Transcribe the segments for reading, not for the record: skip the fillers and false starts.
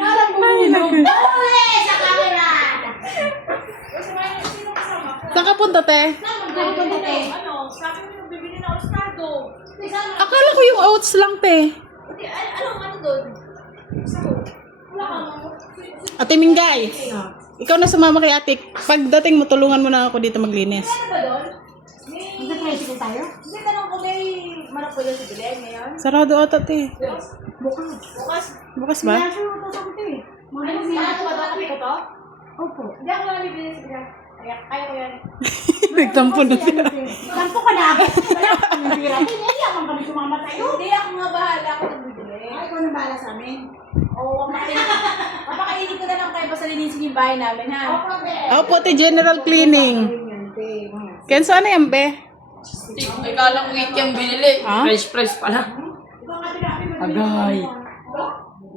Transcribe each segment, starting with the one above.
Parang bumilog. Sa camera! Saan ka punta, te? Ano, sabi mo yung bibili na Oscardo. Akala ko yung oats lang, te. Ano doon? Wala kang Ate Mingay, ikaw na sumama kay ate. Pagdating mo, tulungan mo na ako dito maglinis. ano ba doon? Magta-tricycle tayo? Hindi tanong ko may manok pa doon si Bilen ngayon. Sarado ata, te. Bukas. Bukas. Bukas ba? Kaya siya utos ako ito eh. Ano ba dapat ko to? Opo. Hindi ako naman bibili si Bilen. Kaya ko yan. Nagtampo na siya. Tampo ka na agad. Wala ka nang tira. Hindi naman kami sumama tayo. Hindi ako nga bahala ako nagbibili. Ay, ikaw nang bahala sa amin. Oo, mapakainin ko na lang kayo basta linisin yung bahay namin ha. Opo, be. Opo, te, general cleaning. Kenzo, ano yan, be? Ay, kala ko cake yung binili. Ha? Fresh pala. Agay.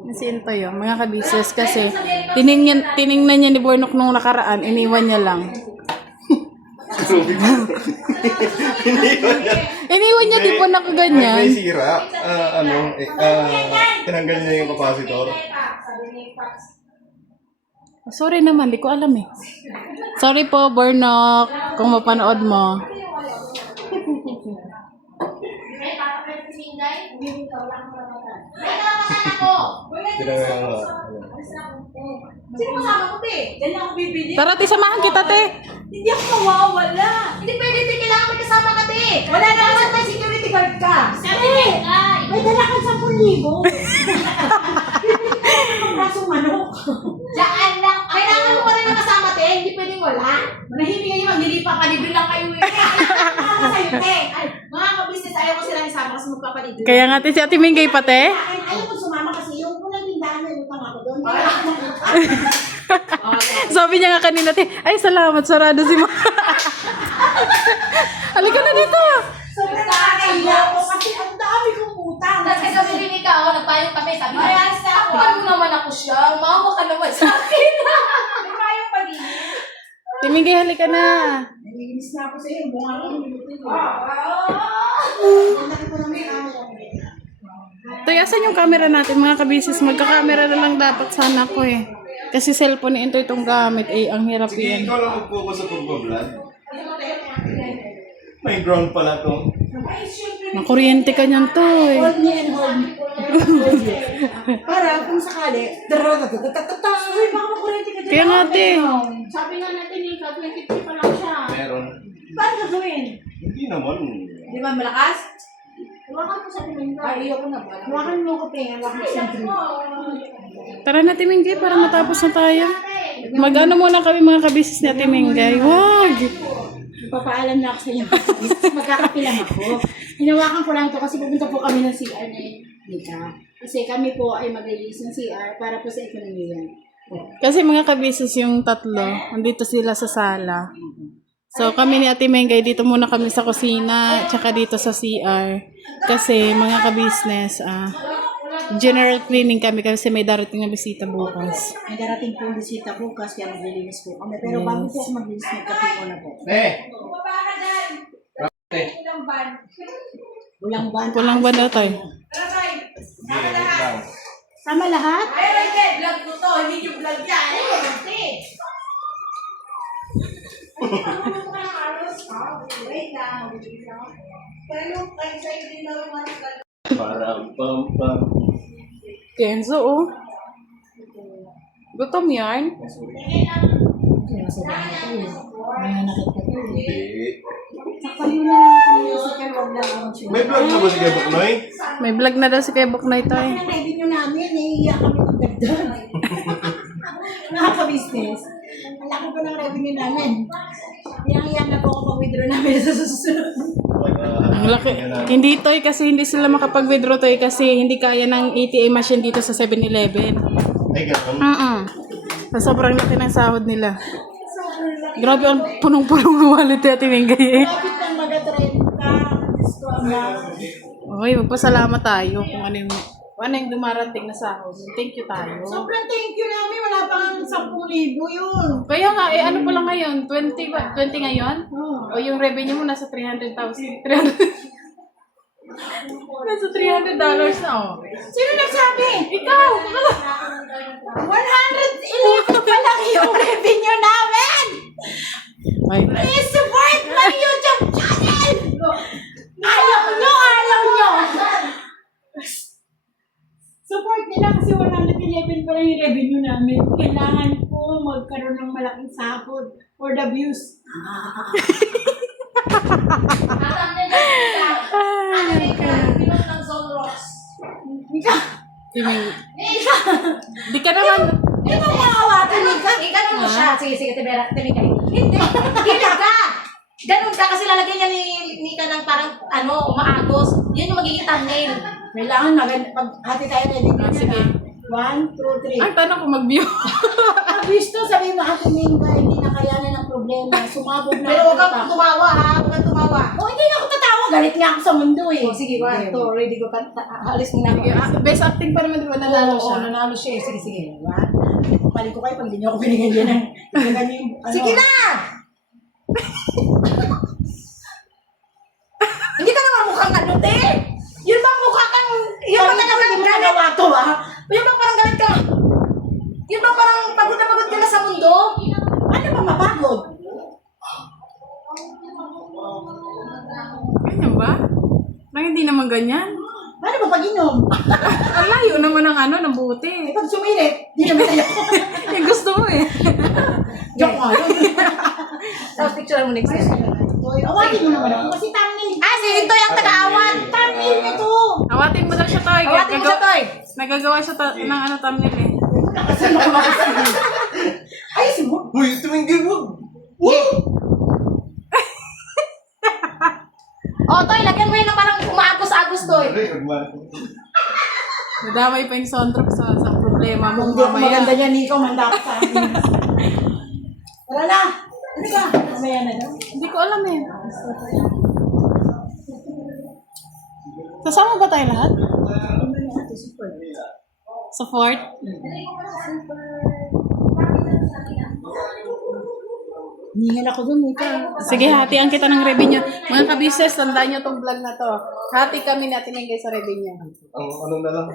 Nasinto yun, mga kabisis, kasi tiningnan niya ni Bornok nung nakaraan, iniwan niya lang. Iniwan niya, di po May nakaganyan. sira. Tinanggal niya yung capacitor. Sorry naman, di ko alam eh. Sorry po, Bornok, kung mapanood mo. Sino kasama ko, te? Diyan ako bibili. Tara, te, samahan kita, te. Hindi ako mawawala. Hindi pwede, te. Kailangan may kasama ka, te. Wala na naman may security guard ka. Sabi na yun, ay. May dala kang 10,000. Bibili ng brasong manok. Diyan lang. Kailangan mo pa rin ng kasama, te. Hindi pwedeng wala. Manahimik kayo, maglilipa ka. Libre lang kayo, eh. Ano sa'yo, te? Ay, mga ka-business, ayaw ko sila isama kasi magpapalibre. Kaya nga, te, si Ate Mingay pa, te. Akin, ayaw ko sumama kasi yung unang tindahan na utang ako doon. Kaya ako nang Sabi niya nga kanina, te, ay, salamat, sarado si Ma. Halika na dito. sobrang nakakaiya ko kasi ang dami kong utang. Kasi bumili ka, oh, nagpayong kami. Sabi niya, ayos na ako. Ano naman ako siya? Mawa ka naman sa akin. Nagpayong pag-ibig. Ate Mingay, halika na. Nalinis na ako sa iyo. Bunga ko. Nalaki ko na may camera. Tay, asan yung camera natin, mga kabisis? Magka-camera na lang dapat sana ko eh. Kasi cellphone ni Intoy itong gamit, eh, ang hirap Sige, yan. ikaw lang mag-focus sa pagbablog. May ground pala to. Makuryente ka niyan, Toy. Hold me and hold me. Hold me. Para kung sakali, uy, baka makurente ka dyan. Kaya nga, te. Sabi nga natin, ikaw, 23 pa lang siya. Meron. Paano gagawin? Hindi naman. Di ba malakas? Huwakan mo sa tingin ka. Ay, ayoko na ba? Hawakan mo ko, Peng. Hawakan mo siya. Tara na, Ate Mingay, para matapos na tayo. Mag-ano muna kami, mga kabisis ni Ate Mingay. Wag! Papaalam na ako sa iyo. Magkakapilang ako. Hinawakan ko lang ito kasi pupunta po kami ng CR ni Nika. Kasi kami po ay mag-release ng CR para po sa ekonomiya. Kasi mga kabisis yung tatlo, andito sila sa sala. So kami ni Ate Mingay, dito muna kami sa kusina, tsaka dito sa CR. Kasi mga kabisnes, general cleaning kami kasi may darating na bisita bukas. May darating po bisita bukas kaya maglilinis po kami. Pero bago po ako maglinis, magkape ko na po. Bumaba ka dyan. Ilang ban. Walang ban. Walang ba daw tayo? Tara, tayo. Sama Sige, lahat. lang. Sama lahat? Ay, hindi. Vlog mo to. Hindi yung vlog yan. Ay, hindi. Wait lang. Mabilis lang. Pero kahit sa'yo din daw yung mga Parang pam. Kenzo, oh. Gutom yan? Kaya sa dami ko eh. May nakita ko eh. Hindi. Sakpan mo na lang kami yung sikat. Huwag lang ako siya. May vlog na ba si Kebok Noy? May vlog na daw si Kuya Buknoy tayo. Ang ready nyo namin, naiiyak kami pagdagdag. Nakaka-business. Ang laki po ng revenue namin. Iyang-iyang na po ako pag-withdraw namin sa susunod. Ang laki. Hindi toy kasi hindi sila makapag-withdraw toy kasi hindi kaya ng ATM machine dito sa 7-Eleven. Ay, ganun. Sa sobrang laki ng sahod nila. Grabe, ang punong-punong ng wallet ni Ate Mingay eh. Bakit lang mag-trend ka? Gusto nga. Okay, magpasalamat tayo kung ano yung dumarating na sahod. Thank you tayo. Sobrang thank you namin. Wala pang 10,000 yun. Kaya nga, eh ano pa lang ngayon? 20 ngayon? Oh. O yung revenue mo nasa 300,000. 300. Nasa $300 na, oh. Sino nagsabi? Ikaw! 111 pa lang yung revenue namin! Ay, Please support my YouTube channel! Ayaw nyo! Support nila kasi 111 pa lang yung revenue namin. Kailangan po magkaroon ng malaking sahod for the views. Pinos ng Zone Rocks. di ka naman... Di ba maawatin ka? Ganun mo siya. Sige, Tibera. Hindi. Hindi ka. Ganun ka kasi lalagyan niya ni ka ng parang umaagos. Yun yung magiging thumbnail. Kailangan maghati tayo na din. Sige. 1, 2, 3. Ang tanong ko mag-view. Abis to, sabi mo Ate Mingga, hindi na kayanan ng problema. Sumabog na Pero huwag ako. kang tumawa ha. Huwag kang tumawa. Oh, hindi na ako tatawa. Galit nga ako sa mundo eh. Oh, sige, 1, 2, ready ko. Halis mo na ako. Best acting pa naman, di ba? Nanalo siya. Oo, nanalo siya. Sige. Mali ko kayo pag hindi niyo ako binigyan ng Sige na! Hindi ka naman mukhang ano, te. Yun bang mukha kang... Yun bang Hindi mo nagawa to ah. Yun bang parang galit ka? Yun bang parang pagod na pagod ka na sa mundo? Ano ba mapagod? Ganyan ba? Nang hindi naman ganyan. Paano ba pag-inom? Ang layo naman ng buti. Eh, pag sumilit, di naman tayo. Yung gusto mo eh. Joke nga yun. Tapos picture mo next time. Awatin mo naman ako kasi thumbnail. Si Ito yung taga-awat. Thumbnail nito. Awatin mo daw siya, Toy. Awatin mo siya, Toy. Nagagawa siya ng thumbnail eh. Nakasama ko makasabi. Ayusin mo. Uy, tumingin mo! Wow! Toy, lagyan mo yun ng parang umaagos-agos, Toy. Aray, nagmahal ko. Nadamay pa yung Sondrop sa problema mo Kung di ako mamaya. maganda niya, Nico, manda ako sa akin. Tara na. Ano ba? Mamaya na daw. Hindi ko alam eh. Kasama ba tayo lahat? Sa fort? Hingal ako dun, Nico. Sige, hatian kita ng revenue. Mga kabisnes, tandaan nyo tong vlog na to. Hati kami natin yung guys sa revenue. Ano na lang?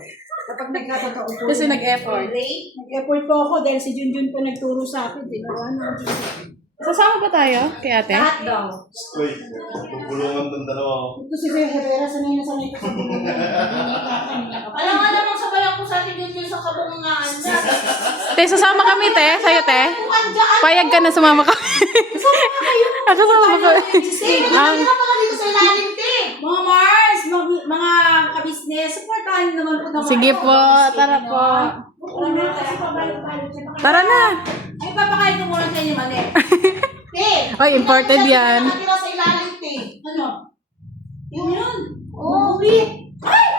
Kapag nagkatotoo po. Kasi nag-effort. Nag-effort po ako dahil si Junjun po nagturo sa akin. Tinawa na. Sasama ba tayo kay ate? Lahat daw. Uy, tutulungan tong dalawa. Ito si Kuya Herrera, sanay na sanay ko sa buhay. Alam nga naman sa balang ko sa atin yun sa kabungaan niya. Te, sasama kami, te. Sa'yo, te. Payag ka na sumama kami. Sasama ba ko? Ano pala dito sa ilalim, te? Mga Mars, mga kabisnes, supportahan niyo naman po naman. Sige po, tara po. Wala na kasi pabalik-balik siya. Tara na. Ay, papakain ko muna sa inyo, mali. Te! Ay, imported yan. Nakatira sa ilalim, te. Ano? Yung yun. Oo.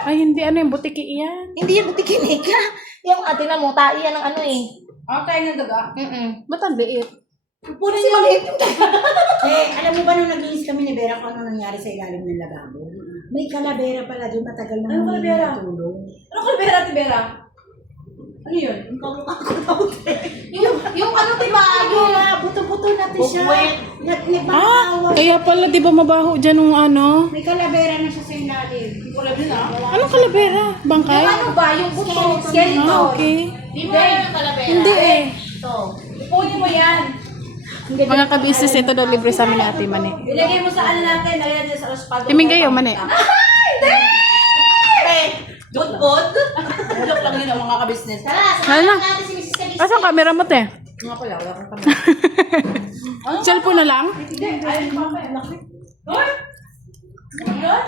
Ay, hindi. Ano yung butiki iyan? Hindi yan butikinig ka. Yung ate na mo, tayo yan ng ano eh. Okay na daga. Ba't ang liit? Pupunin niyo. Alam mo ba nung nag-iis kami ni Vera kung ano nangyari sa ilalim ng lababo? May kalavera pala doon, matagal na Anong kalavera? natulog. Ano kalbera, ate Vera? Ano yun? Yung kamukha Yung ano, diba? Yung... buto-buto natin siya. Bukwet. Nagpapawag. Kaya pala, di ba mabaho dyan yung ano? May kalavera na siya sa ilalim. Hindi ko alam yun ah. Anong kalabera? Bangkay? Yung ano ba? Yung buto. Ah, okay. Di ba yung kalabera? Hindi eh. Ito. Ipunin mo yan. Mga kabisnes, ito daw libre sa amin ni Ate Mani. Ilagay mo sa ano natin. Lagyan natin sa raspado. Timing kayo, Mani. Good. Joke lang yun ang mga kabisnes. Tara, Ano? samahan natin si Mrs. Calista. Asan camera mo, te? Nga pala, wala kang kamera. Cellphone na lang? Hindi, ayun pa pa. Hoy! Yan?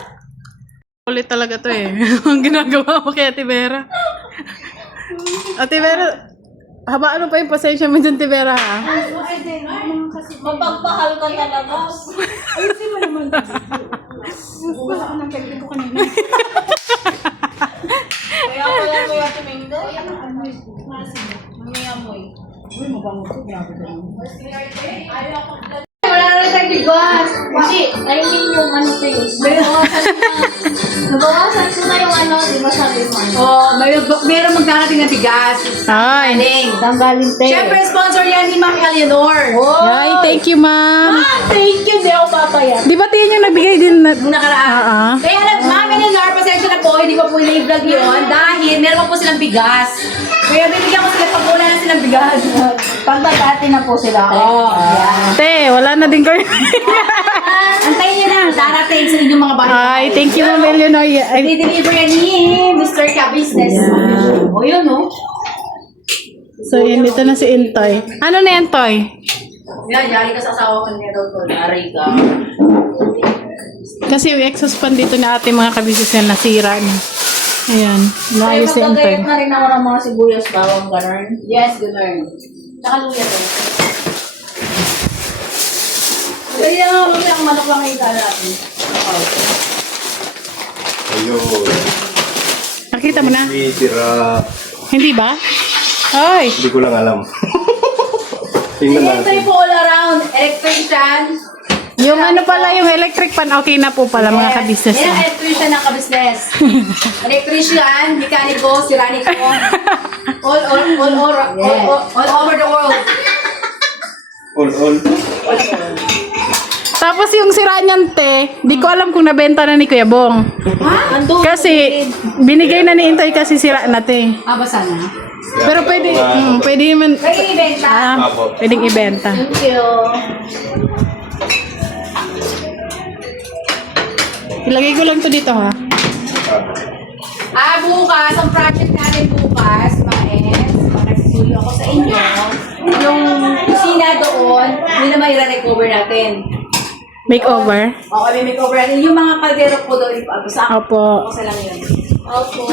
Ulit talaga to eh. Ang ginagawa mo kay Ate Vera. Ate Vera, habaan mo pa yung pasensya mo dyan, Ate Vera, ha? Mapagpahal ka talaga. Ayusin mo naman. Bukas ako ng pwede ko kanina. Kaya pala ko yung tumingga. Nangiyamoy. Uy, mabango ko. Grabe ka naman. Wala na tayo bigas. Kasi, timing yung ano pa yun. Nabawasan ko na yung ano, di ba sabi mo? Oh, meron magdarating na bigas. Ay. Galing. Tanggalin tayo. Siyempre, sponsor yan ni Ma'am Eleanor. Ay, thank you, ma'am. Thank you, di ako papayat. Di ba tiyan yung nagbigay din na... Nung nakaraan. Kaya Ma'am Eleanor, pasensya na po, hindi ko po i-vlog yun dahil meron po silang bigas. Kaya binigyan ko sila pag wala na silang bigas. Pagbatati na po sila. Oh, yan. Te, wala na din ko. Antayin niyo na, darating sa inyong mga bahay. Ay, thank you, ma'am Eleanor. Ay, I-deliver yan ni Mr. Ka-Business. O yun, no? so, yun, dito na si Intoy. Ano na yan, Toy? Yan, yari ka sa asawa ko niya daw to. Yari ka. Kasi yung exhaust fan dito na ating mga kabisis na nasira na. Ayan, maayos si Intoy. na rin ako ng mga sibuyas, bawang ganun. Yes, ganun. Tsaka luya to. Kaya ang manok lang yung natin. Ayun. Nakita mo na? Tira. Hindi ba? Ay, Hindi ko lang alam. Tingnan Ito natin. po all around. Electrician. yung ano pala, yung electric fan, okay na po pala mga kabisnes. Yan ang electrician ng kabisnes. Electrician, mekaniko, siraniko. All over the world. All. Tapos yung sira niyan, te, di ko alam kung nabenta na ni Kuya Bong. Ha? Kasi, binigay na ni Intoy kasi sira na, te. Basa na. Pero pwede, pwede naman, Pwede ibenta. pwedeng ibenta. Thank you. Ilagay ko lang to dito, ha? Bukas, ang project natin bukas, makasuyo ako sa inyo, yung kusina doon, yun na may recover natin. Makeover? O, kami makeover natin. Yung mga kaldero po doon, sa Opo. ako sa lang yun. Opo.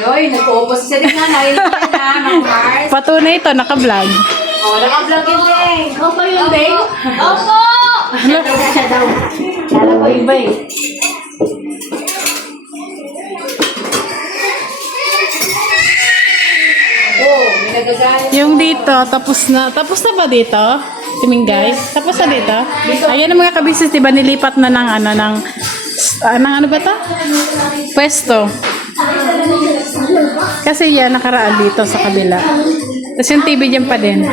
Yoy, nag-uupos siya din nga, narinig yan na, Mang Mars. Patunay ito, naka-vlog. O, naka-vlog yun, Deng. Opo yun, Deng. Opo! Kaya siya daw. Kala ko iba eh. Oh, may nagagalit. Yung dito, tapos na. Tapos na ba dito? Tuming guys? Tapos na dito? Ayan ang mga kabisis, diba nilipat na ng ano, ng ano ba to? Pwesto. Kasi yan, nakaraan dito sa kabila. Tapos yung TV dyan pa din.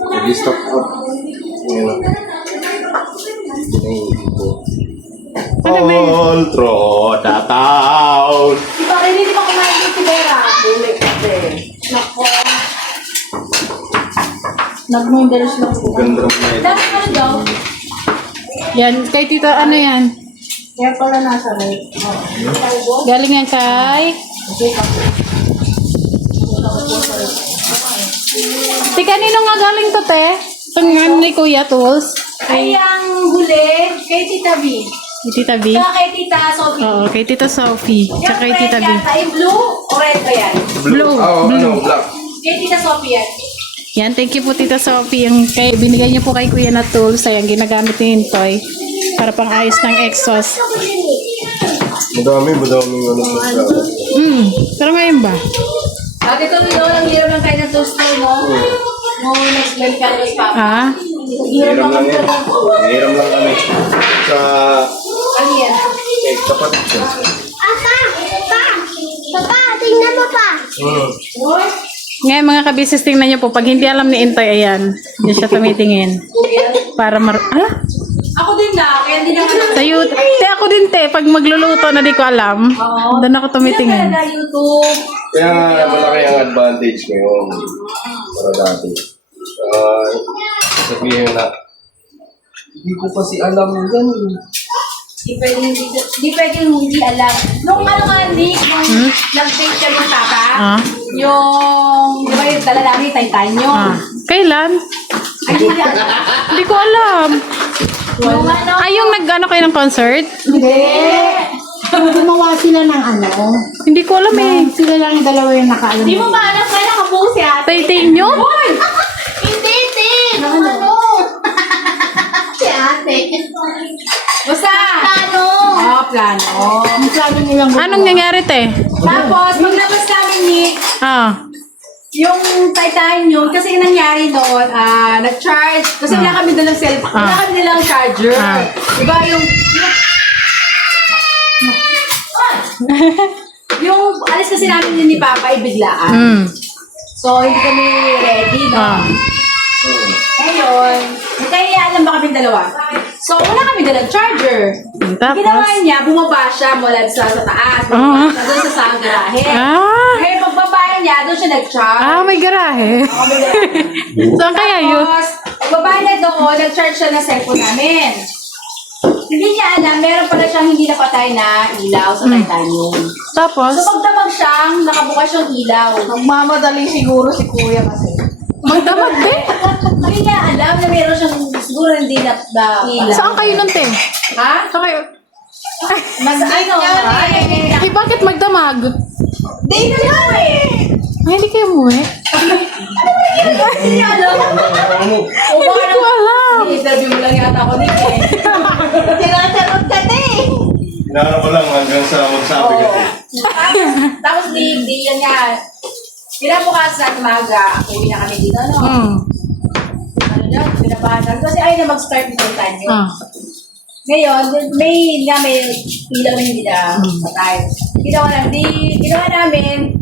Nag-stock up. Ngayon. Ano ba yun? Control the town. Di ba, hindi pa kumain yung tibera? Dili kasi. Nako. Nag-noodles lang po. Ganda ng night. Dami ano daw? Yan, kay tito, ano yan? Kaya pala nasa right. Galing yan kay... Ti, kanino nga galing to, te? Itong ano ni Kuya Tools? Ay, ang huli kay Tita B. Kay Tita B? Saka kay Tita Sophie. Oo, kay Tita Sophie. Tsaka kay Tita B. Yata, yung blue o red ba yan? Blue. Ano, black. Kay Tita Sophie yan. Yan, thank you po Tita Sophie. Yung binigay niyo po kay Kuya na tools. Ayan, ginagamit ni Intoy. Para pang ayos ng exhaust. Madami ano sa Pero ngayon ba? Ate ko noon, ang hirap lang kayo ng toaster mo. Nung next-level ka rin pa. Ha? Hiram lang yan. Hiram lang kami. Sa... Ano yan? kapatid siya. Papa, tingnan mo pa. Ngayon mga kabisis, tingnan niyo po. Pag hindi alam ni Intoy, ayan. Hindi siya tumitingin. Para Ala? Ako din na, kaya hindi naman ako. Sa YouTube. Te, ako din te. Pag magluluto na di ko alam. Doon ako tumitingin. Kaya YouTube. Kaya nga malaki ang advantage ngayon. Para dati. Sabihin na, hindi ko kasi alam yan. Hindi pwede yung hindi alam. Nung ano nga, Nick, nung nag-take ka ng tata, yung, di ba yung dala namin, Titanium. Kailan? Ay, hindi alam. Hindi ko alam. Yung ano, Ay, yung nag-ano kayo ng concert? Hindi. Gumawa sila ng ano. Hindi ko alam eh. Sila lang yung dalawa yung nakaalam. di mo ba alam kaya nakabuo si ate? Titanium? Hindi, Tin! Basta! Plano! Plano. Ang plano nilang Anong nangyari, te? Tapos, paglabas namin ni yung titanium, kasi yung nangyari noon, nag-charge, kasi wala kami dalang cellphone, wala kami dalang charger. Diba yung yung alis kasi namin yun ni Papa, biglaan. So, hindi kami ready, no? Ngayon, nagkayaan lang ba kami dalawa? So, wala kami dalang charger. Tapos? Ginawa niya, bumaba siya mula sa taas, bumaba siya doon sa garahe. Ngayon, pagbaba niya, doon siya nag-charge. May garahe. Saan kaya yun? Tapos, pagbaba niya doon, nag-charge siya ng cellphone namin. Hindi niya alam, meron pala siyang hindi napatay na ilaw sa titanium. Tapos? So, pagdamag siyang, nakabukas yung ilaw. Magmamadali siguro si kuya kasi. Magdamag, te? Hindi niya alam na meron siyang siguro hindi na ilaw. Saan kayo nun, te? Ha? Saan kayo? Mas ano? Bakit magdamag? Hindi na lang eh. Hindi kayo umuwi? Hindi niya alam. Hindi ko alam. I-interview mo lang yata ako nito eh. Tinatanong ka na eh. Hinahanap ko lang hanggang sa magsabi ka. Tapos di yan nga. Kinabukasan umaga, uwi na kami dito, no? Ano na, pinabahan kasi ayaw na mag-start nito tayo. Ngayon, may ilaw na hindi na patay. Ginawa namin,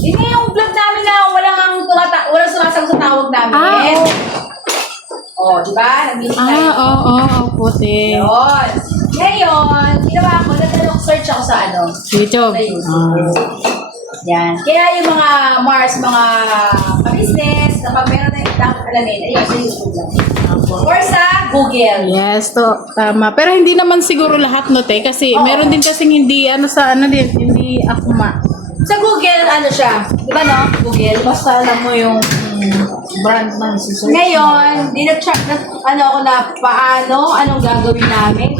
yun nga yung vlog namin na walang sumasagot sa tawag namin. Di ba? Nag-meet tayo. Puti. Yun. Ngayon, ginawa ko, nag-search ako sa YouTube. sa YouTube. Yan. Kaya yung mga Mars, mga business, kapag meron na yung dapat alamin, ayun sa YouTube lang. Or sa Google. Yes, tama. Pero hindi naman siguro lahat, no, te? Kasi meron din kasing hindi, hindi akuma. Sa Google, ano siya? Di ba, no? Google. Basta alam mo yung brand ng search. Ngayon, ako na paano, anong gagawin namin?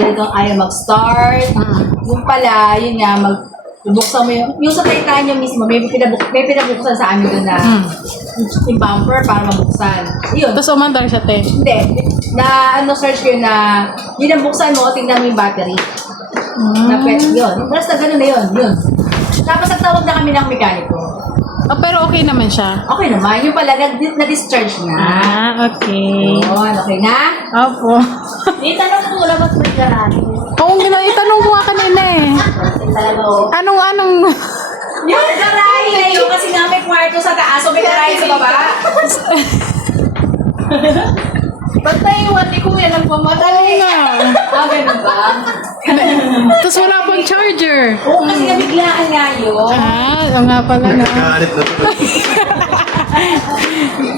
Kung ayaw mag-start. Yung pala, yun nga, buksan mo yung sa titanium mismo, may pinabuksan sa amin doon na yung bumper para mabuksan. Yun. Tapos umandar siya, te. Hindi. Search ko yun na, binabuksan mo, tingnan mo yung battery. Yun. Basta ganun na yun. Tapos nagtawag na kami ng mekaniko. Pero okay naman siya. Okay naman. Yung pala, na-discharge na. Okay. Yun, okay na? Opo. Itanong ko wala ba't may garahe? Oo, itanong ko nga kanina eh. Anong? Yung garahe na yun, kasi nga may kwarto sa taas, so may garahe sa baba. Ba't naiwan ni kuya nagmamadali? Ganun ba? Tapos wala pang charger. Oo, kasi nabiglaan nga yun. Oo nga pala na. Nagkaalit na to.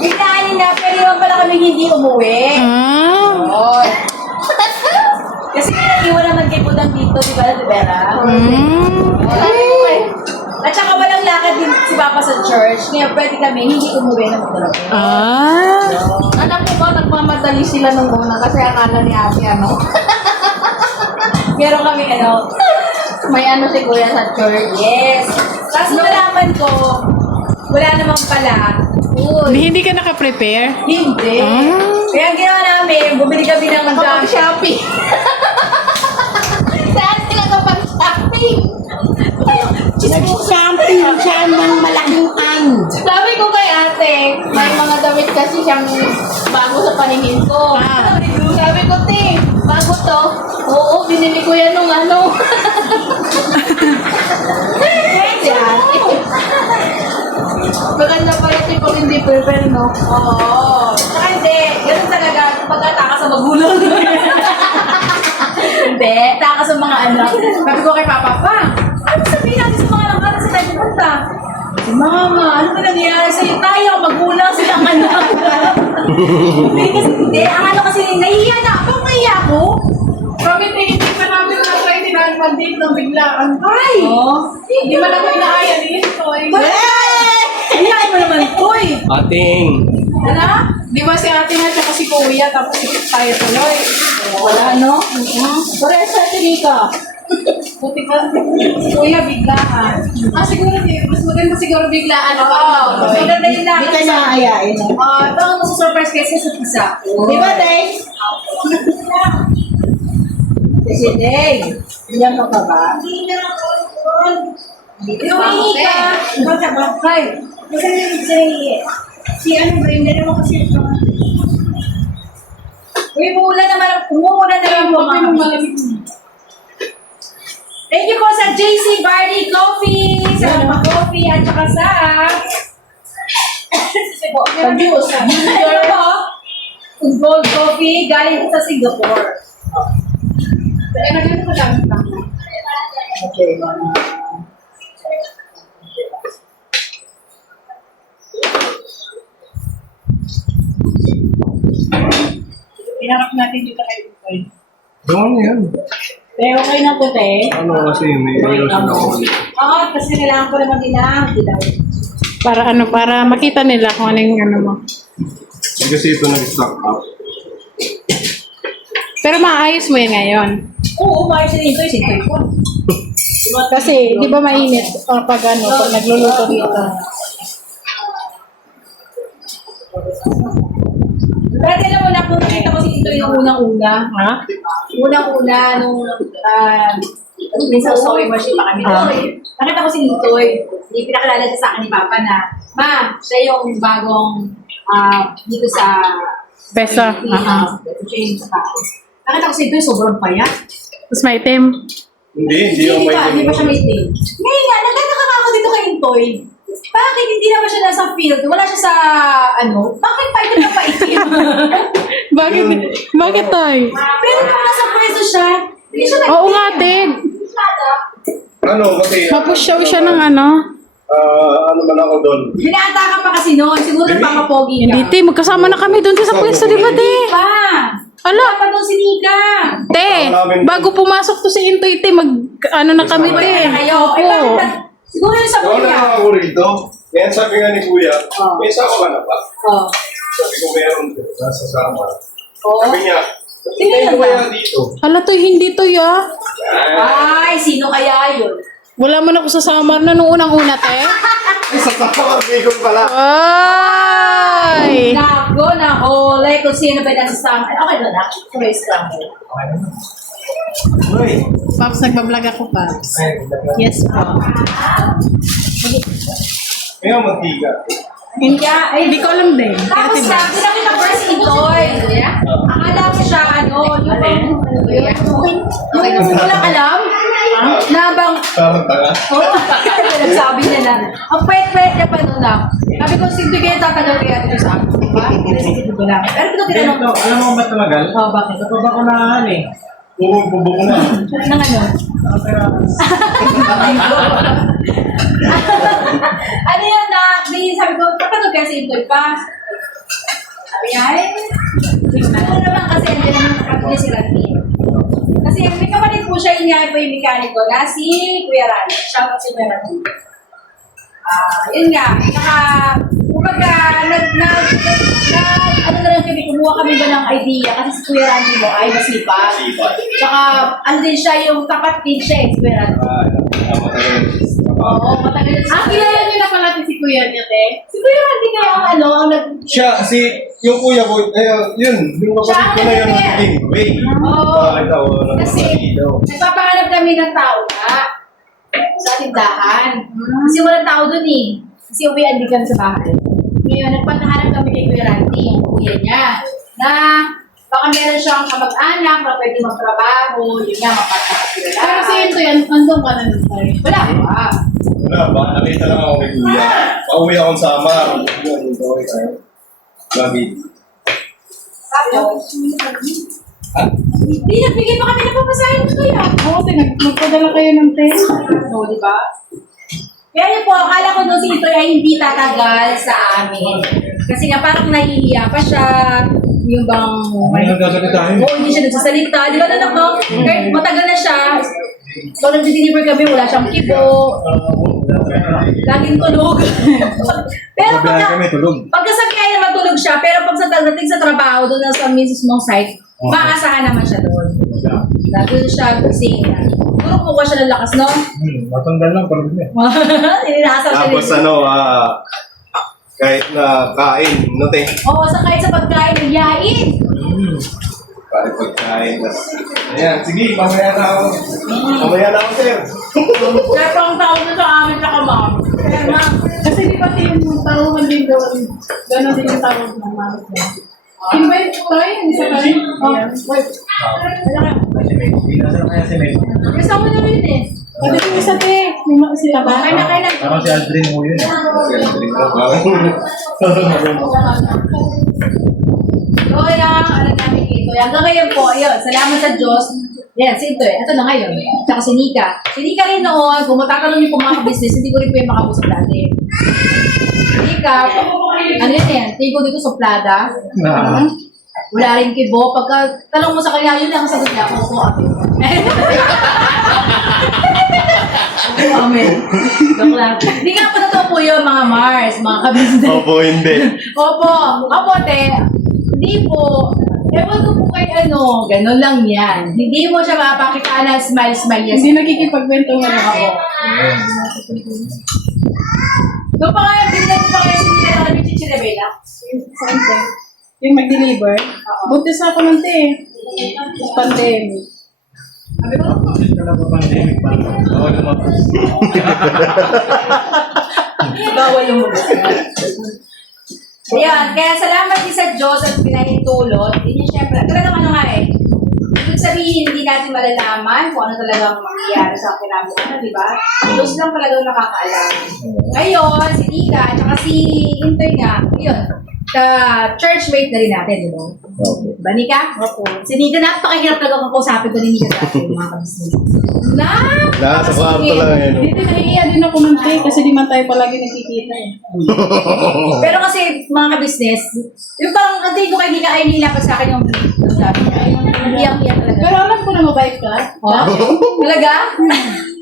Biglaan yun na, pero yun pala kami hindi umuwi. Oo. Kasi pinag-iwan naman kay Budang dito, di ba, Vera? At saka walang lakad din si Papa sa church. Ngayon, pwede kami hindi umuwi na magdalawa. Alam mo ba, nagmamadali sila nung una kasi akala ni Ate Meron kami may si kuya sa church. yes. Tapos nalaman ko, wala naman pala. Hindi ka naka-prepare? Hindi. Kaya ang ginawa namin, bumili kami ng Shopee. Saan sila kapag shopping? Nag-shopping siya ng malaking Sabi ko kay ate, may mga damit kasi siyang bago sa paningin ko. Sabi ko, te, bago to. Oo, binili ko yan nung Maganda pala pag hindi prepare, no? Oo. Saka hindi. Ganun talaga. Pagkataka sa magulang. Hindi. Taka sa mga anak. Sabi ko kay Papa, ano sabihin natin sa mga anak natin sa tayo pupunta? Mama, ano ba nangyayari sa'yo? Tayo, magulang silang anak. Hindi. Ang kasi, nahihiya na. Bakit nahihiya ako? Kami hindi pa namin na-try tinalpandate ng biglaan. Ay! Hindi man ako inaaya dito. Hiyain mo naman to Ating. Ano? Di ba si ate nga siya kasi kuya tapos tayo tuloy. Wala, no? Pare sa Nika. Buti ka, kuya, biglaan. Siguro, mas maganda siguro biglaan. Oo. Maganda yun lang. Hindi ka na aayain. Ito ang surprise kasi sa pizza. Di ba, Day? Kasi Deng, yan mo ka ba? Humingi ka. Bakit? Si ano ba, hindi naman kasi ito. Uy, umuulan naman po mga. Thank you po sa JC Barney Coffee, sa Lama Coffee, at saka sa Pag-juice. Ito po, Gold Coffee, galing sa Singapore. Okay. Pinarap natin dito kayo. Doon yan. Pero okay na po, te. Ano kasi, may ayos na ako. Oo, kasi kailangan ko naman din na. Para makita nila kung ano yung ano mo. Kasi ito nag-stock up. Pero maayos mo yan ngayon. Oo, umayos na ito. Ito po. Kasi, di ba mainit pag nagluluto dito. Dati alam mo na kung nakita ko si Ito yung unang-una. Ha? Unang-una, nung minsan sewing machine pa kami doon. Nakita ko si Nitoy. Pinakilala niya sa akin ni Papa na, Ma, siya yung bagong dito sa Besa. siya yung sa tao. Nakita ko si Nitoy, sobrang payat. Tapos may itim. Hindi yung may Hindi pa siya may team. Ngayon nga, nagtataka ako dito kay Nitoy. Bakit hindi naman siya nasa field? Wala siya sa, bakit pa ito na paitim? Bakit tayo? Pero kung nasa pwesto siya, hindi siya Oo nga, Ted. Ano, kasi... Mapusyaw siya ng ano. ano man ako doon. Binaata ka pa kasi noon. Siguro nagpapapogi ka. Hindi, te. Magkasama na kami doon sa pwesto, di ba, te? Pa! Ala, Wala pa doon si Nika. te. Bago pumasok to si Intoy, te. Ano na kami, te. Kayo. Eh, bakit na- siguro yung sa Ako na kuya. ako rito. Ngayon sabi nga ni Kuya, may isa ko ka na ba? Oh. Sabi ko meron nasa sama. Oh. Sabi niya, Sino hindi yan ko ba? kaya dito. Hala, to. Hindi to, ya. Ay, sino kaya yun? Wala man ako sa summer na nung unang-una, te. Isa pa ako, Bicol pala. Ay! Nako, nahuli kung sino ba nasa sama. Okay na na. Praise God. Uy. Paps, nagbablog ako, Paps. Yes, po. Ngayon, mantiga. Hindi ko alam din. Kaya Tapos tiba. sabi nakita ko si Itoy. Akala ko siya, yung walang alam, na bang, Parang tanga. nagsabi niya na, ang pwet-pwet niya pa nun lang. Sabi ko, sige kayo tatagal kaya ito sa akin. Diba? Pero ko lang. Pero ito tinanong ko. Alam mo ba tumagal? Oh, bakit? Ito ba ko na eh? Bubog ko na. Nang ano? Ano yun na, sabi ko, kapatid kasi ito pa. Sabi niya, ano naman kasi, hindi naman kapatid niya si Randy. Kasi may kapatid po siya, niya po yung mekaniko na si Kuya Randy. Siya po si Kuya Randy. Yun nga, kumbaga, ano na lang kami, kumuha kami ba ng idea kasi si Kuya Randy mo ay masipag. Tsaka, ano din siya, yung tapat din siya si Kuya Randy. Oo, matagal na siya. Kilala niyo na pala si Kuya niya, te? Si Kuya Randy nga ang ang Siya, yung kuya ko, yun, yung kapatid ko na yun, naging way. Oo. Bakit ako Kasi, daw. nagpapahanap kami ng tao na sa tindahan. Kasi walang tao dun eh. Kasi uwi andi kami sa bahay. Ngayon, nagpapahanap kami kay Kuya Randy, yung kuya niya, na baka meron siyang kamag-anak na pwede magtrabaho, yun nga, mapagkakasila. Pero si Intoy, andun ka na nun, tayo. Wala pa. Wala, baka nakita lang ako kay kuya. Pauwi akong Samar. Yun, ito okay tayo. Lagi. Tapos, hindi, nagbigay pa kami ng papasahin ko kuya. Oo, te. Nagpadala kayo ng te. Oo, di ba? Kaya yun po, akala ko nung si Itoy ay hindi tatagal sa amin. Kasi nga parang nahihiya pa siya. Yung bang... May nagsasalita yun. Oo, hindi siya nagsasalita. Di ba nanak no? Kahit matagal na siya. So, nag-deliver kami, wala siyang kibo. Laging tulog. Pero pagka sa kaya matulog siya, pero pag sa dating sa trabaho, doon na sa mismong site, maasahan naman siya doon. Doon siya kusina. Puro kuha siya ng lakas, no? Matanda lang, parang niya. Inasal siya Tapos kahit na kain, no te? Oo, sa kahit sa pagkain, nagyain. Pare pagkain. Ayan, sige, mamaya na ako. Mamaya na ako, sir. Kaya pa ang tawag na sa amin sa kamam. Kaya ma'am, kasi di ba yung tawag din doon, gano'n din yung tawag ng mama ko. Invite ko tayo, isa tayo. Wait. Pinasa kaya si Mel. Kasama na rin eh. Pwede yung isa te, yung sila ba? Kaya na kaya na. Parang si Aldrin mo yun. So, yan, ano namin dito. Hanggang ngayon po, ayun, salamat sa Diyos. Yan, si Ito ito na ngayon. Tsaka si Nika. Si Nika rin noon, kung matatanong niyo po mga business, hindi ko rin po yung makapusap dati. Si Nika, ano yan, tigo dito suplada. Wala rin kibo. Pagka tanong mo sa kanya, yun lang ang sagot niya. Opo, ate. Opo, amen. Joke lang. Hindi nga po totoo po yun, mga Mars, mga kabisnes. Opo, hindi. Opo, te. Hindi po. Ewan ko po kay ano, gano'n lang yan. Hindi mo siya mapakita na smile-smile yan. Hindi nagkikipagbentungan ako. Doon pa nga, binigyan ko pa kayo sinila na kami chichirabela. Saan te? Yung mag-deliver? Buntis na ako ng te. Pandemic. Sabi ko, Talaga pandemic pa. Oo naman. bawal yung mga. Ayan, kaya salamat din sa Diyos at pinahintulot. Hindi niya syempre, talagang ano nga eh. Ibig sabihin, hindi natin malalaman kung ano talagang mangyayari sa kinabukasan, di ba? Diyos lang talagang nakakaalam. Ngayon, si Nika, at saka si Intoy nga, yun, churchmate na rin natin, di ba? Ba, Nika? Opo. Si Nika, napakahirap talaga kakausapin ko ni Nika dati, mga kabisnes. Nasa kwarto lang yun. Dito nahihiya din ako ng te kasi di man tayo palagi nakikita eh. Pero kasi, mga kabisnes, yung parang antay ko kay Nika ay nilapad sa akin yung sabi niya. Iyak-iyak talaga. Pero alam ko na mabait ka. Oh? Talaga?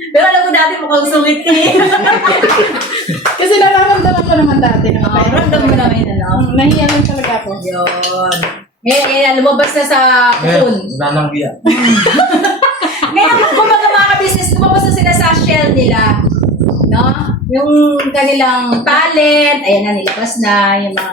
Pero alam ko dati mukhang sungit ka eh. Kasi nararamdaman ko naman dati na mabait. Ramdam mo naman yun, ano? Nahiya lang talaga ako. Yun. Ngayon, lumabas na sa Ngayon, kukun. nananggiya. Ngayon, kumbaga mga ka-business, lumabas na sila sa shell nila. No? Yung kanilang talent, ayan na, nilabas na. Yung mga...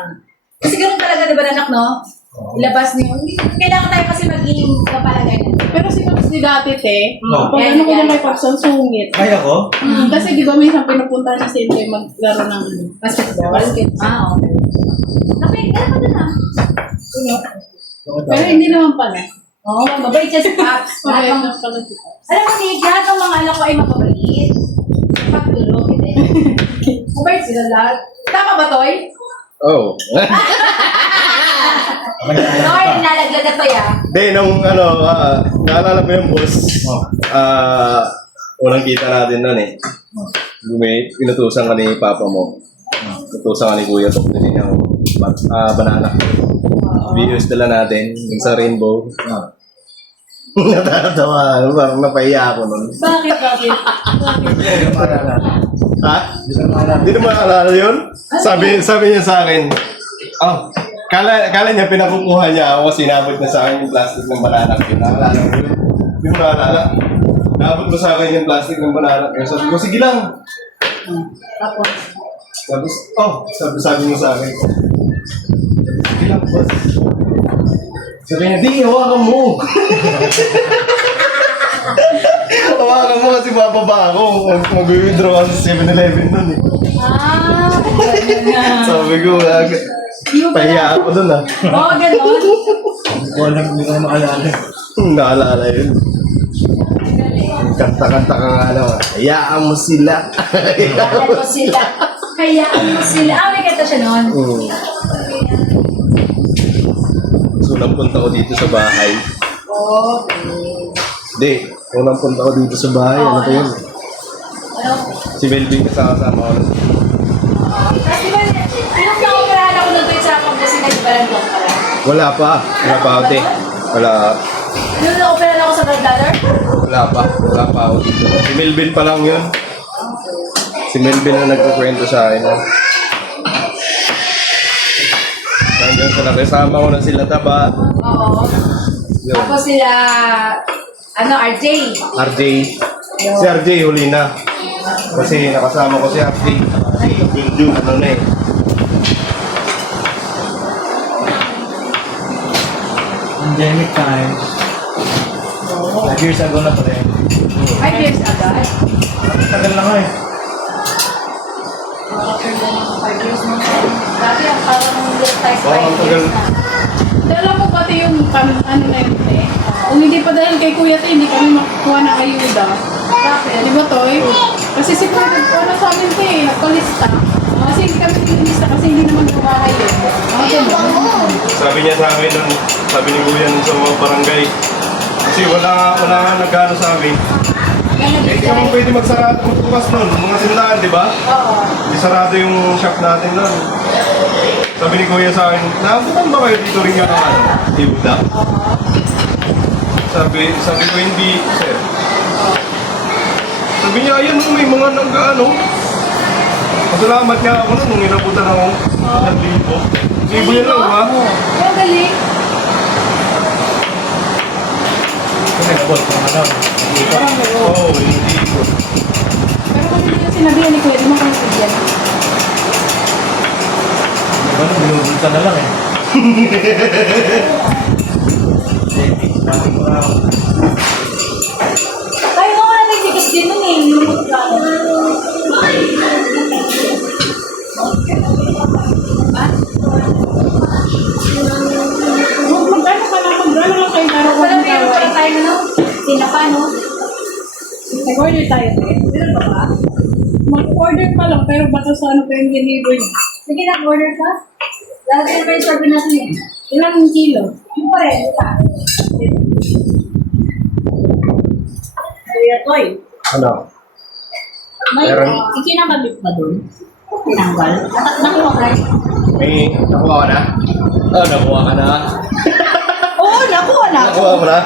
Kasi ganun talaga, di ba, anak, no? Ilabas niyo. Kailangan tayo kasi maging kapalagay na. Pero si Pops di dati te, No. pag ano ko na may Pops ang sungit. Ay ako? Kasi di ba may isang pinupunta na si Intoy maglaro ng Basketball? Ah, okay. Okay, ganun pa din ah. Pero hindi naman pala. Oo, mabait siya si Pops. Mabait Lahat ng- lang pala si Pops. Alam mo, Nick, lahat ng mga anak ko ay mababait. Pagtulog, hindi. Mabait sila lahat. Tama ba, Toy? Oh. Toy, nalaglag na Toy, ah. Hindi, nung naalala mo yung boss, unang kita natin nun eh. Pinutusan ka ni Papa mo. Pinutusan ka ni Kuya Tok din niya banana. Videos dala natin, yung sa Rainbow. Natatawa, parang napahiya ako nun. Bakit? Hindi ko maalala. Ha? Hindi ko maalala. Hindi mo maalala yun? Sabi niya sa akin, kala niya pinakukuha niya ako kasi nabot na sa akin yung plastic ng banana. Naalala mo yun? Hindi mo naalala? Nabot mo sa akin yung plastic ng banana. Sabi ko, sige lang. Tapos, Sabi mo sa akin. Sige lang, boss. Sabi niya, di, hawakan mo. Hawakan mo kasi bababa ako. Mag-withdraw ako sa 7-Eleven nun eh. ganun na. Sabi ko, pahiya ako dun ah. Oo, ganun. Hindi ko alam, hindi ko na maalala. Naalala yun. Kanta-kanta ka nga lang ah. Hayaan mo sila. Hayaan mo sila. Hayaan mo sila. May kanta siya noon. So, punta ko dito sa bahay. Okay. Hindi, unang punta ko dito sa bahay. Ano pa yun? Ano? Si Melvin kasama ko. Kasi ba, ilang taon operahan ako nung doon sa Pangasinan, di ba nandun pala? Wala pa. Wala pa ako, te. Wala. Nung na-operahan ako sa Gagdalar? Wala pa. Wala pa ako dito. Si Melvin pa lang yun. Si Melvin na nagkukwento sa akin. Hanggang sa nakasama ko na sila taba. Oo. Yun. Tapos sila, RJ. RJ. Si RJ huli na. Kasi nakasama ko si RJ. Si Junjun, ano na eh. Pandemic time. 5 years ago na pala yun. 5 years agad. Tagal na nga eh. 5 years na. Dati ang parang last time Oo, ang 5 tagal. years na. Dala mo pati yung ano na yun eh. Kung hindi pa dahil kay Kuya Tay, hindi kami makukuha ng ayuda. Bakit? Di ba, Toy? Kasi si Kuya nagkuha na sa amin Tay, nagpalista. Kasi hindi kami nilista kasi hindi naman gawahay yun. Sabi niya sa amin nun, sabi ni Kuya nun sa mga barangay. Kasi wala nga nagkano sa amin. Hindi naman pwede magsarado, magbukas nun. Mga simulahan, di ba? Oo. Hindi sarado yung shop natin nun. Sabi ni Kuya sa akin, naabutan ba kayo dito rin nga ng ano? Ayuda? Sabi ko, hindi, sir. Sabi niya, ayun, may mga nag-ano. Pasalamat nga ako nun, nung inabutan ako. 1,000. Libo yan lang, ha? Yung galing. Kasi nabot ng ano. Dito. Oo, hindi ko. Pero kung hindi niya sinabihan ni Kuya, di mo kami bigyan. Diba nung binubulsa na lang eh. Sabi ko na. Kayo nga wala nagtigas din nun eh. Lumot ka. Magkano lang kayo para Wala meron pala tayo no? Sinapa no? Nag-order tayo eh. Meron ba ba? Mag-order pa lang, pero baka sa ano pa yung deliver niya. Sige, nag-order ka? Lahat yung may sabi natin eh. Ilang kilo? Yung pa rin, ito. Kuya Toy, Ano? may Meron. ikinakabit ba doon? Tinanggal? Nakuha ka? May nakuha ka na? Oo, nakuha ka na. Oo, nakuha na. Nakuha mo na?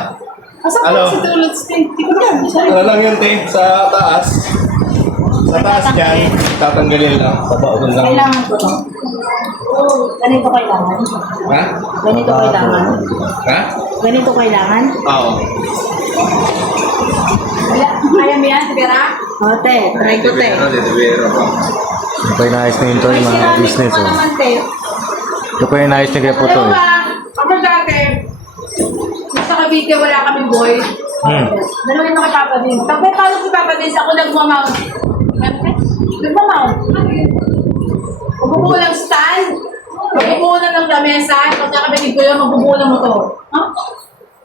Asa Ano? pa si Tulad Steak? Di ko na. Ano lang yun, te? Sa taas. Sa taas dyan, tatanggalin lang. Babautan lang. Kailangan ko to. Ganito kailangan. Ha? Ganito kailangan. Ha? Ganito kailangan. Oo. Kaya mo yan, Vera? Ote, try ko te. Dedivero. Ito pa yung naayos na yun to yung mga business oh. naman te. Ito pa yung naayos na kaya po to Alam eh. ba, ako dati, sa Cavite wala kami boy. Dalawa yung mga Papa Dins. Tapos paano si Papa Dins, ako nagmamount. Nagmamount. Magbubuo ng stand. Magbubuo na ng lamesa. Pagkakabitid ko yun, magbubuo ng motor. Ha?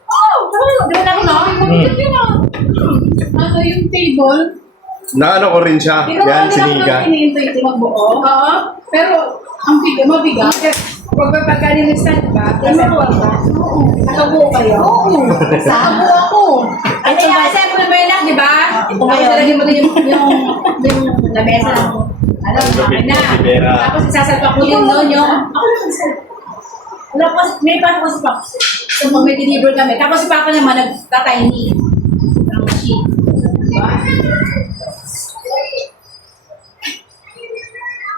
Oh, di ba na no? Ano yung table? Naano ko rin siya. Yan, siniga. Iniintay ko magbuo. Oo. Pero, ang bigat, mabigat. Pag pagkagaling ng stand ba? Nakabuo ka? Nakabuo kayo? Oo. Nakabuo ako. Ano yan? Sa mo naman lang, di ba? Ito ngayon. Talagyan mo din yung lamesa. Alam mo, akin na. Tapos isasalpak mo yung doon yung... Wala pa, may pa ako si Papa. So, pag may deliver kami. Tapos si Papa naman nagtatiny ng machine. Diba?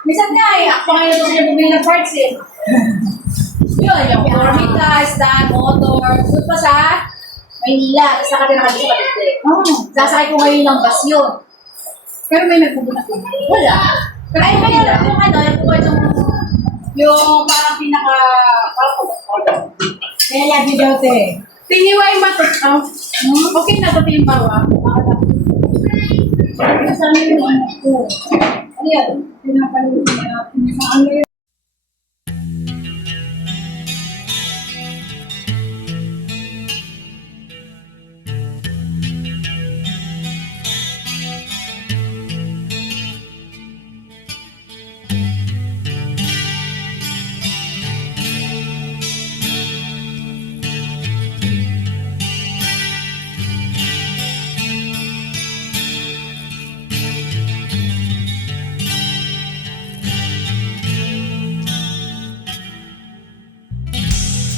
Minsan nga eh, ako ngayon ito siya bumili ng parts eh. Yun, yung formita, stand, motor, doon pa sa Maynila, isa ka din nakabit sa Cavite. Sasakay ko ngayon ng bus yun. Pero may nagpupunta ko. Wala. Pero ay, kaya lang yung ano, yung parang pinaka, kaya lagi daw te. Tiniway ba ito? Okay na ito yung bawa. Saan yung ano ko? Ano yan? Pinapanood natin sa ano yun.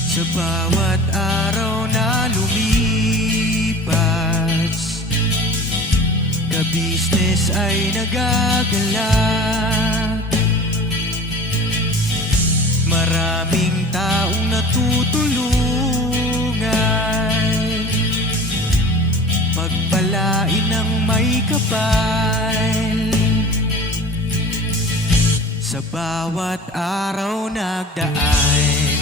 Sa bawat araw na lumipas, ka-business ay nagagalak. Maraming taong natutulungan, pagpalain ng may kapal. Sa bawat araw nagdaan,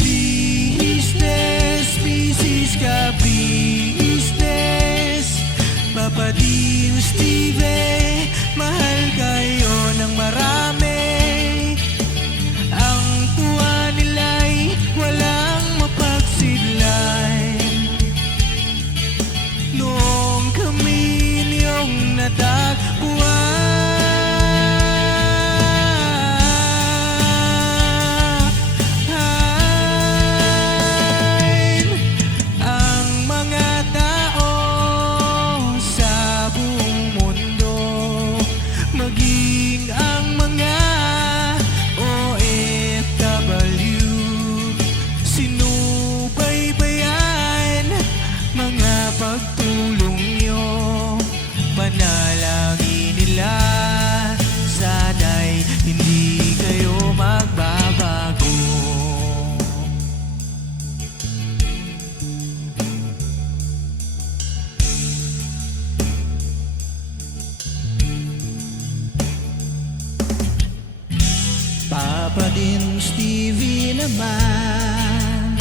business, Mrs. ka business, Papa Din Steve, mahal kayo ng marami. Ang tuwa nila'y walang mapagsidlay. Noong kami niyong natagpuan, ang mga tao sa buong mundo, maging ang mga OFW, sinubaybayan mga pagtulong nyo, panalangin nila, sana'y hindi kayo magbabago. Papa Din Stevie naman,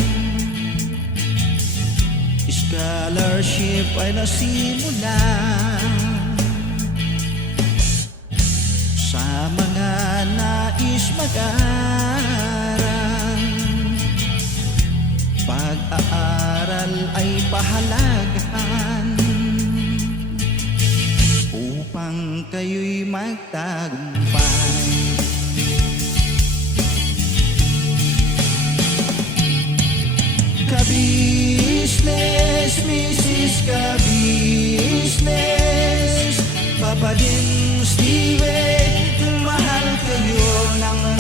scholarship ay nasimula sa mga nais mag-aral. Pag-aaral ay pahalagahan upang kayo'y magtagumpay. Ka-business, Mrs. Ka-business, Papa Din Steve, mahal kayo ng